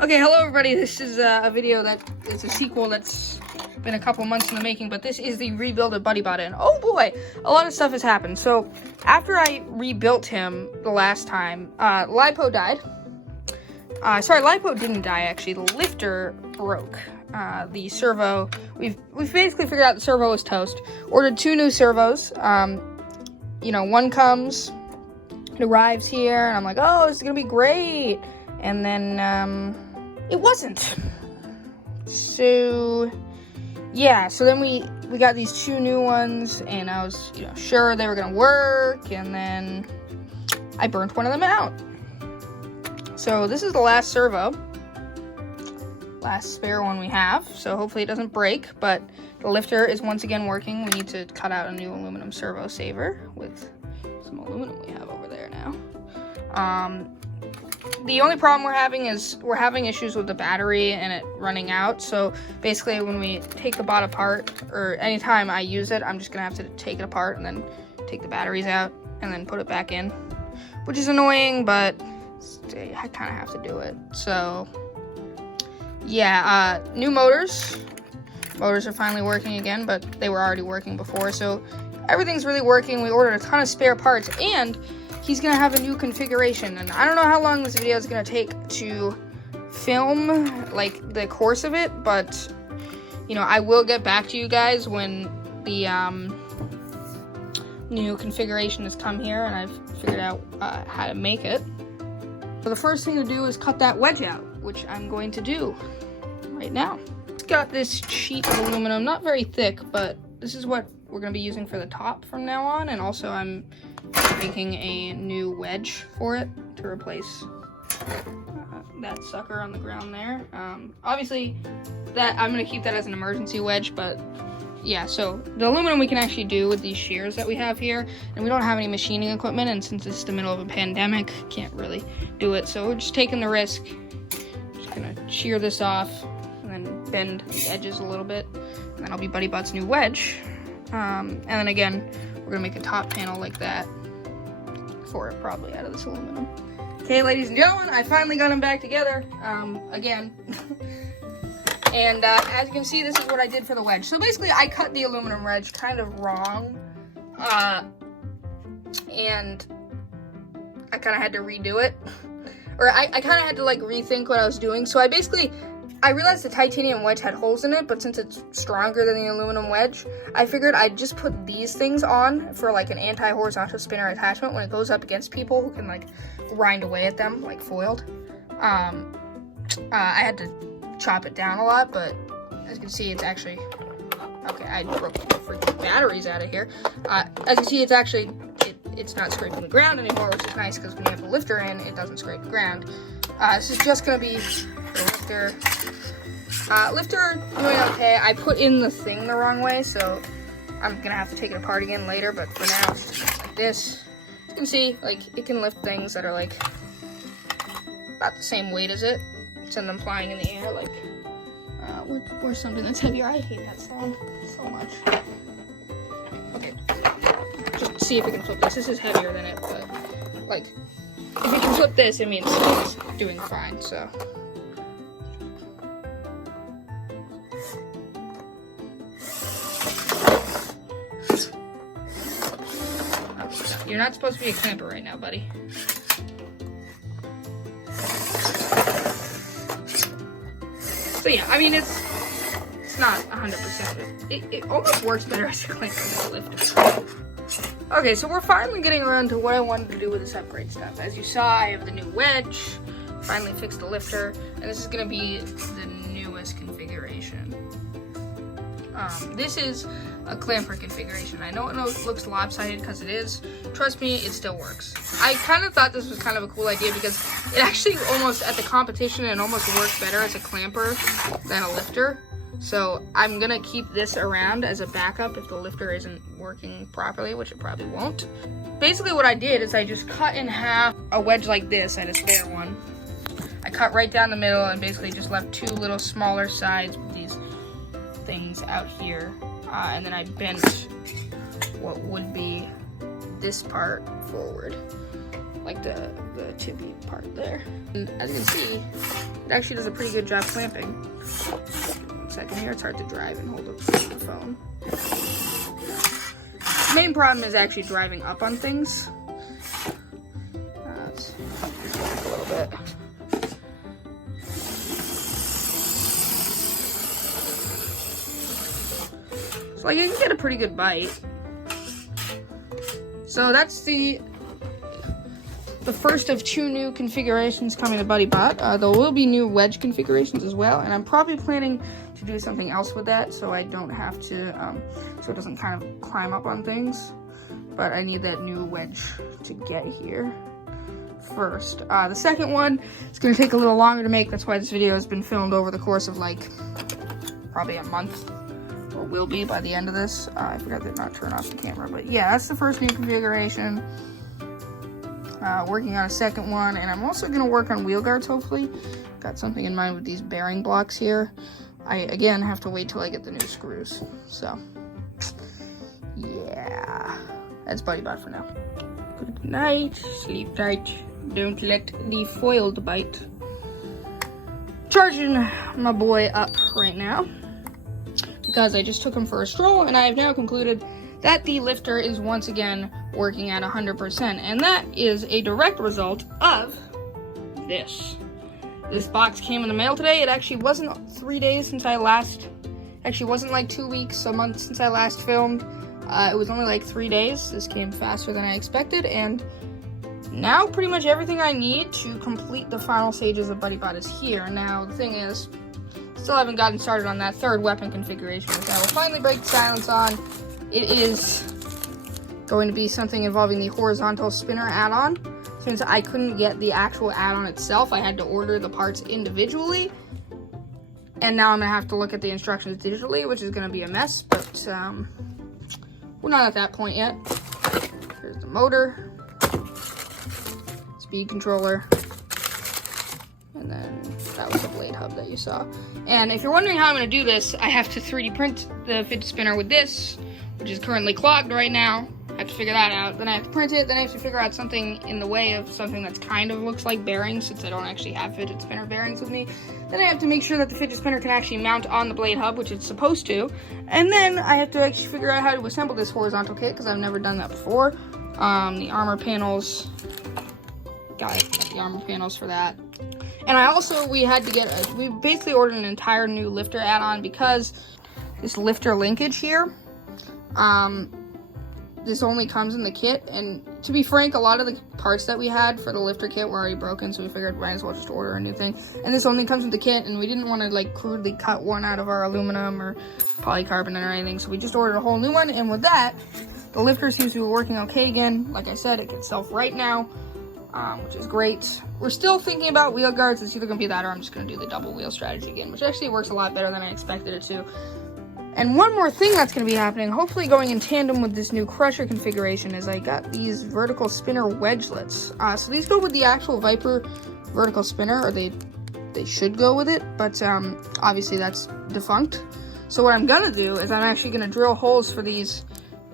Okay, hello everybody. This is a video that is a sequel that's been a couple months in the making, but this is the Rebuild Of Buddybot, and oh boy, a lot of stuff has happened. So after I rebuilt him the last time, Lipo died. Sorry, Lipo didn't die actually. The lifter broke. The servo, we've basically figured out the servo was toast. Ordered 2 new servos. You know, one comes, it arrives here, and I'm like, oh, this is gonna be great. And then it wasn't. So yeah, so then we got these 2 new ones, and I was, you know, sure they were gonna work, and then I burnt one of them out. So this is the last servo, last spare one we have, so hopefully it doesn't break, but the lifter is once again working. We need to cut out a new aluminum servo saver with some aluminum we have over there now. The only problem we're having is we're having issues with the battery and it running out. So basically when we take the bot apart, or anytime I use it, I'm just gonna have to take it apart and then take the batteries out and then put it back in, which is annoying, but I kind of have to do it. So yeah, new motors. Motors are finally working again, but they were already working before. So everything's really working. We ordered a ton of spare parts, and he's gonna have a new configuration, and I don't know how long this video is gonna take to film, like, the course of it, but, you know, I will get back to you guys when the new configuration has come here and I've figured out how to make it. So the first thing to do is cut that wedge out, which I'm going to do right now. It's got this sheet of aluminum, not very thick, but this is what we're gonna be using for the top from now on, and also I'm making a new wedge for it to replace that sucker on the ground there. Obviously, that I'm gonna keep that as an emergency wedge, but yeah, so the aluminum we can actually do with these shears that we have here, and we don't have any machining equipment, and since it's the middle of a pandemic, can't really do it, so we're just taking the risk. Just gonna shear this off and then bend the edges a little bit, and then I'll be Buddybot's new wedge. And then again, we're gonna make a top panel like that for it, probably out of this aluminum. Okay, ladies and gentlemen, I finally got them back together, again. And as you can see, this is what I did for the wedge. So basically, I cut the aluminum wedge kind of wrong, and I kind of had to redo it. Or I kind of had to, like, rethink what I was doing. So I realized the titanium wedge had holes in it, but since it's stronger than the aluminum wedge, I figured I'd just put these things on for, like, an anti-horizontal spinner attachment when it goes up against people who can, like, grind away at them, like foiled. I had to chop it down a lot, but as you can see, it's actually, okay, I broke the freaking batteries out of here. As you can see, it's actually, it's not scraping the ground anymore, which is nice, because when you have the lifter in, it doesn't scrape the ground. This is just gonna be the lifter. Lifter doing okay. I put in the thing the wrong way, so I'm gonna have to take it apart again later, but for now, it's just like this. As you can see, like, it can lift things that are, like, about the same weight as it. Send them flying in the air, like, or something that's heavier. I hate that sound so much. Okay, just see if we can flip this. This is heavier than it, but, like, if you can flip this, it means it's doing fine, so. You're not supposed to be a clamper right now, buddy. So yeah, I mean, it's not 100%. It almost works better as a clamper than a lifter. Okay, so we're finally getting around to what I wanted to do with this upgrade stuff. As you saw, I have the new wedge, finally fixed the lifter, and this is gonna be the newest configuration. This is a clamper configuration. I know it looks lopsided because it is. Trust me, it still works. I kind of thought this was kind of a cool idea because it actually almost, at the competition, it almost works better as a clamper than a lifter. So I'm gonna keep this around as a backup if the lifter isn't working properly, which it probably won't. Basically what I did is I just cut in half a wedge like this. I had a spare one. I cut right down the middle and basically just left 2 little smaller sides with these things out here, and then I bent what would be this part forward like the tippy part there. And as you can see, it actually does a pretty good job clamping. 1 second here, it's hard to drive and hold up the phone. The main problem is actually driving up on things. Let's back a little bit. So like you can get a pretty good bite. So that's the first of 2 new configurations coming to Buddybot. There will be new wedge configurations as well, and I'm probably planning to do something else with that so I don't have to, so it doesn't kind of climb up on things. But I need that new wedge to get here first. The second one is going to take a little longer to make. That's why this video has been filmed over the course of like probably a month, or will be by the end of this. I forgot to not turn off the camera, but yeah, that's the first new configuration. Working on a second one, and I'm also going to work on wheel guards, hopefully. Got something in mind with these bearing blocks here. I, again, have to wait till I get the new screws. So, yeah. That's Buddybot for now. Good night. Sleep tight. Don't let the foiled bite. Charging my boy up right now, because I just took him for a stroll, and I have now concluded that the lifter is once again working at 100%, and that is a direct result of this. This box came in the mail today. It actually wasn't 3 days since I last, actually wasn't like 2 weeks, a month since I last filmed. It was only like 3 days. This came faster than I expected, and now pretty much everything I need to complete the final stages of Buddybot is here. Now, the thing is, still haven't gotten started on that third weapon configuration, which I will finally break the silence on. It is going to be something involving the horizontal spinner add-on. Since I couldn't get the actual add-on itself, I had to order the parts individually. And now I'm going to have to look at the instructions digitally, which is going to be a mess, but we're not at that point yet. Here's the motor, speed controller, and then that was the blade hub that you saw. And if you're wondering how I'm going to do this, I have to 3D print the fidget spinner with this, which is currently clogged right now. I have to figure that out. Then I have to print it. Then I have to figure out something in the way of something that's kind of looks like bearings, since I don't actually have fidget spinner bearings with me. Then I have to make sure that the fidget spinner can actually mount on the blade hub, which it's supposed to. And then I have to actually figure out how to assemble this horizontal kit, because I've never done that before. The armor panels. Got the armor panels for that. And I also, we basically ordered an entire new lifter add-on, because this lifter linkage here, this only comes in the kit, and to be frank, a lot of the parts that we had for the lifter kit were already broken, so we figured we might as well just order a new thing. And this only comes with the kit, and we didn't want to like crudely cut one out of our aluminum or polycarbonate or anything, so we just ordered a whole new one. And with that, the lifter seems to be working okay again. Like I said, it can self right now, which is great. We're still thinking about wheel guards. It's either going to be that, or I'm just going to do the double wheel strategy again, which actually works a lot better than I expected it to. And one more thing that's going to be happening, hopefully going in tandem with this new crusher configuration, is I got these vertical spinner wedgelets. So these go with the actual Viper vertical spinner, or they should go with it, but obviously that's defunct. So what I'm going to do is I'm actually going to drill holes for these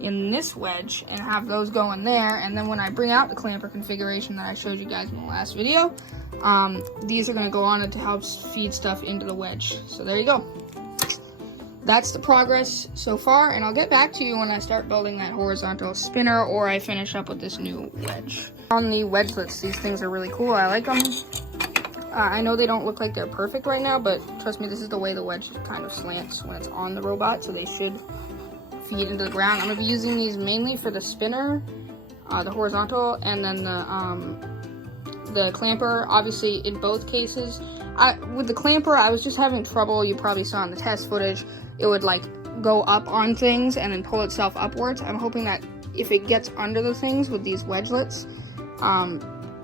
in this wedge and have those go in there, and then when I bring out the clamper configuration that I showed you guys in the last video, these are going to go on it to help feed stuff into the wedge. So there you go. That's the progress so far, and I'll get back to you when I start building that horizontal spinner, or I finish up with this new wedge. On the wedgelets, these things are really cool. I like them. I know they don't look like they're perfect right now, but trust me, this is the way the wedge kind of slants when it's on the robot, so they should feed into the ground. I'm going to be using these mainly for the spinner, the horizontal, and then the clamper. Obviously, in both cases, with the clamper, I was just having trouble. You probably saw in the test footage, it would like go up on things and then pull itself upwards. I'm hoping that if it gets under the things with these wedgelets,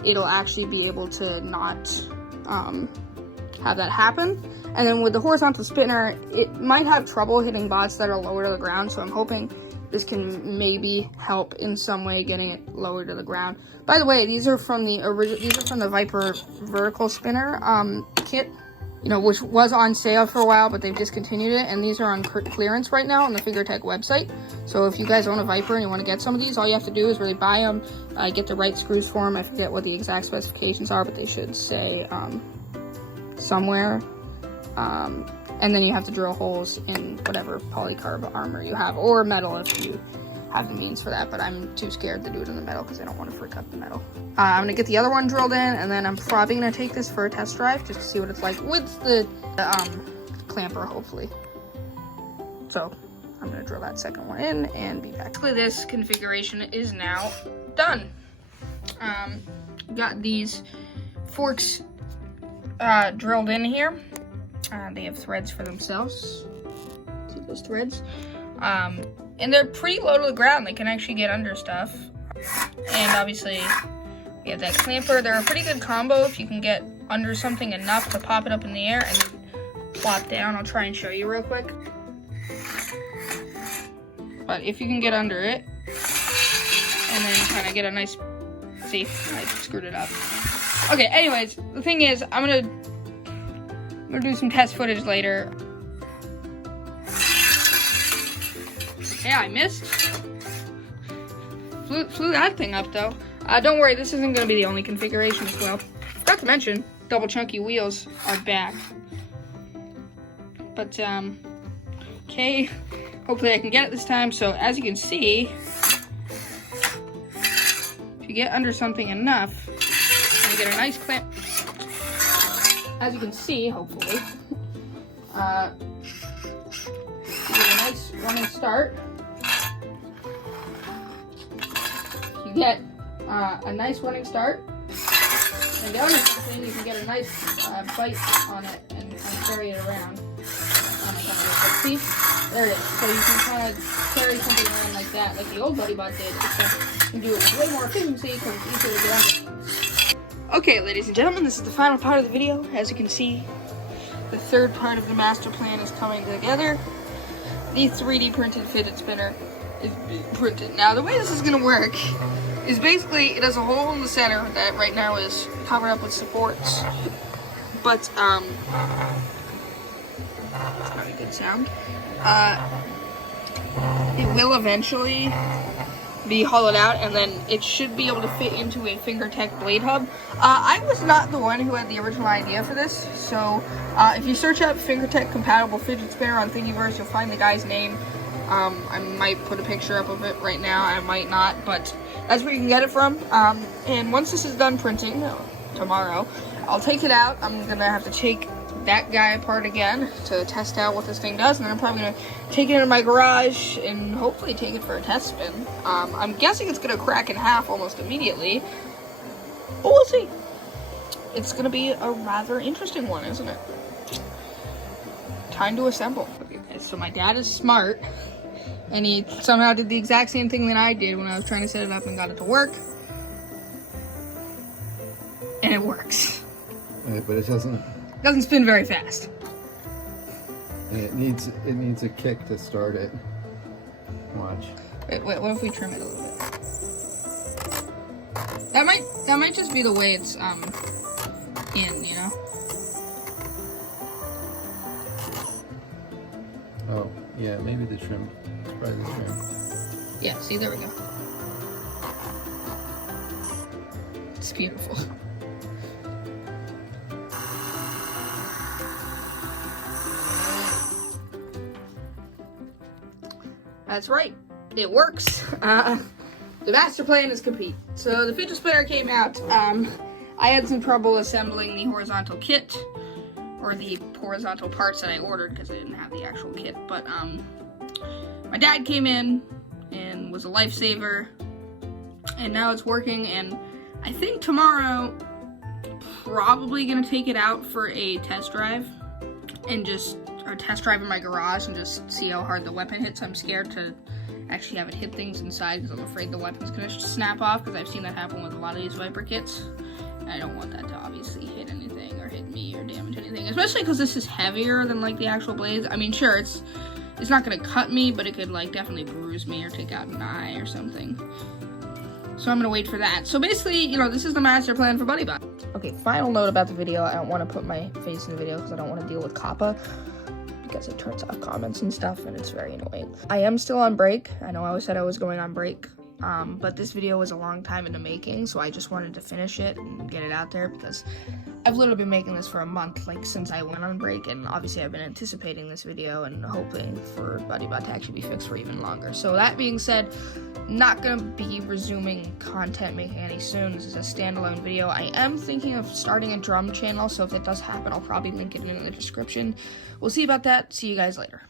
it'll actually be able to not have that happen. And then with the horizontal spinner, it might have trouble hitting bots that are lower to the ground, so I'm hoping this can maybe help in some way getting it lower to the ground. By the way, these are from the Viper vertical spinner kit. you know, which was on sale for a while, but they've discontinued it, and these are on clearance right now on the Fingertech website. So if you guys own a Viper and you want to get some of these, all you have to do is really buy them, get the right screws for them. I forget what the exact specifications are, but they should say somewhere. And then you have to drill holes in whatever polycarb armor you have, or metal if you have the means for that, but I'm too scared to do it in the metal because I don't want to freak up the metal. I'm gonna get the other one drilled in, and then I'm probably gonna take this for a test drive just to see what it's like with the clamper, hopefully. So I'm gonna drill that second one in and be back. Basically, this configuration is now done. Got these forks drilled in here. They have threads for themselves. See those threads? And they're pretty low to the ground. They can actually get under stuff. And obviously, we have that clamper. They're a pretty good combo if you can get under something enough to pop it up in the air and then plop down. I'll try and show you real quick. But if you can get under it, and then kind of get a nice, see, I screwed it up. Okay, anyways, the thing is, I'm gonna do some test footage later. Yeah, I missed. Flew that thing up though. Don't worry, this isn't gonna be the only configuration as well. Not to mention, double chunky wheels are back. But, okay, hopefully I can get it this time. So as you can see, if you get under something enough, and get a nice clamp, as you can see, hopefully, you get a nice running start. You get a nice running start, and get under something, you can get a nice bite on it and carry it around. See? There it is. So you can kind of carry something around like that, like the old Buddybot did, except you can do it with way more efficiency because it's easier to get under. Okay, ladies and gentlemen, this is the final part of the video. As you can see, the third part of the master plan is coming together. The 3D printed fidget spinner is being printed. Now, the way this is going to work is basically it has a hole in the center that right now is covered up with supports. But, it's not a good sound. It will eventually be hollowed out, and then it should be able to fit into a Fingertech blade hub. I was not the one who had the original idea for this, so if you search up Fingertech compatible fidget spinner on Thingiverse, you'll find the guy's name. I might put a picture up of it right now, I might not, but that's where you can get it from. And once this is done printing, tomorrow, I'll take it out. I'm gonna have to take that guy apart again to test out what this thing does, and then I'm probably gonna take it into my garage and hopefully take it for a test spin. I'm guessing it's gonna crack in half almost immediately, but we'll see. It's gonna be a rather interesting one, isn't it? Time to assemble. Okay, guys, so my dad is smart, and he somehow did the exact same thing that I did when I was trying to set it up and got it to work, and it works. Right, but it doesn't spin very fast. And it needs a kick to start it. Watch. Wait, what if we trim it a little bit? That might just be the way it's in, you know? Oh, yeah, maybe the trim. It's probably the trim. Yeah, see, there we go. It's beautiful. That's right, it works. The master plan is complete. So the fidget spinner came out. I had some trouble assembling the horizontal kit, or the horizontal parts that I ordered because I didn't have the actual kit. But my dad came in and was a lifesaver, and now it's working. And I think tomorrow, probably gonna take it out for a test drive, and just or test drive in my garage and just see how hard the weapon hits. I'm scared to actually have it hit things inside because I'm afraid the weapon's gonna snap off, because I've seen that happen with a lot of these Viper kits. And I don't want that to obviously hit anything or hit me or damage anything, especially because this is heavier than like the actual blades. I mean, sure, it's not gonna cut me, but it could like definitely bruise me or take out an eye or something. So I'm gonna wait for that. So basically, you know, this is the master plan for Buddybot. Okay, final note about the video. I don't want to put my face in the video because I don't want to deal with COPPA, because it turns off comments and stuff, and it's very annoying. I am still on break. I know I always said I was going on break, but this video was a long time in the making, so I just wanted to finish it and get it out there, because I've literally been making this for a month, like, since I went on break, and obviously I've been anticipating this video and hoping for Buddybot to actually be fixed for even longer. So that being said, not gonna be resuming content making any soon. This is a standalone video. I am thinking of starting a drum channel, so if it does happen, I'll probably link it in the description. We'll see about that. See you guys later.